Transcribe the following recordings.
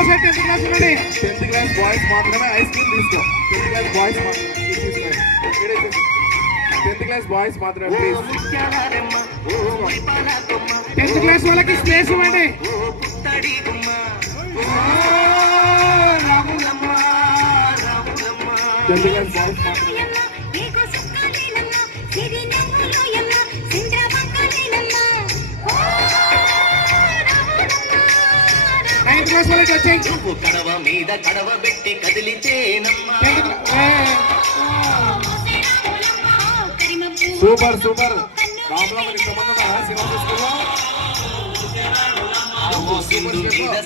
ఒకసారి 10th class ఉండండి. 10th class boys మాత్రమే ఐస్ క్రీమ్ తీసుకో. 10th క్లాస్ బాయ్స్ మాత్రమే 10th క్లాస్ బాయ్స్ మాత్రమే ప్లీజ్. 10th క్లాస్ వాళ్ళకి స్పేస్ ఇవ్వండి. కడవ మీద కడవ పెట్టి కదిలితేనమ్మా. Super super. రాములమ్మ ఇంతమంది ఉన్నారా సింహం స్కూల్లో?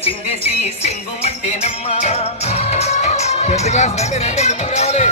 సింగేసి సింగుమంటేనమ్మా. 10th క్లాస్ రండి రండి ముందుకు రావాలి.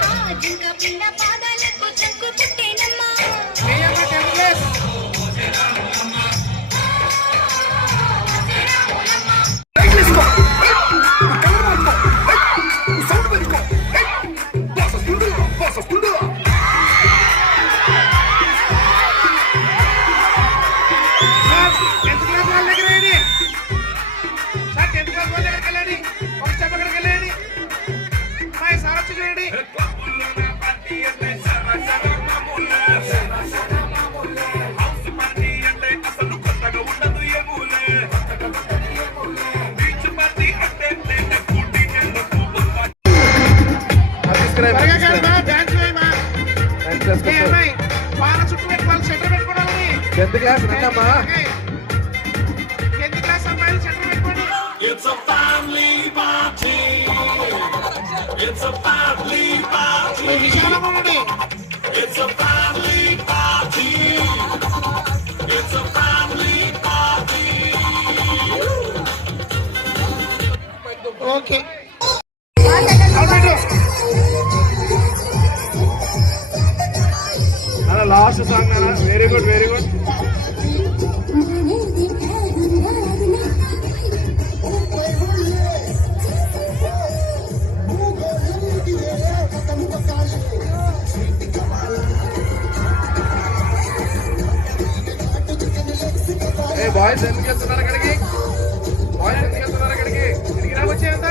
టెన్త్ క్లాస్ రండమ్మా. It's a family party. It's a family party. It's a family party. It's a family party. Okay. Last song very good very good. Boys ఎందుకు వెళ్తున్నారు అక్కడికి? బాయ్స్ ఎందుకు వెళ్తున్నారు అక్కడికి? తిరిగి రావచ్చేంత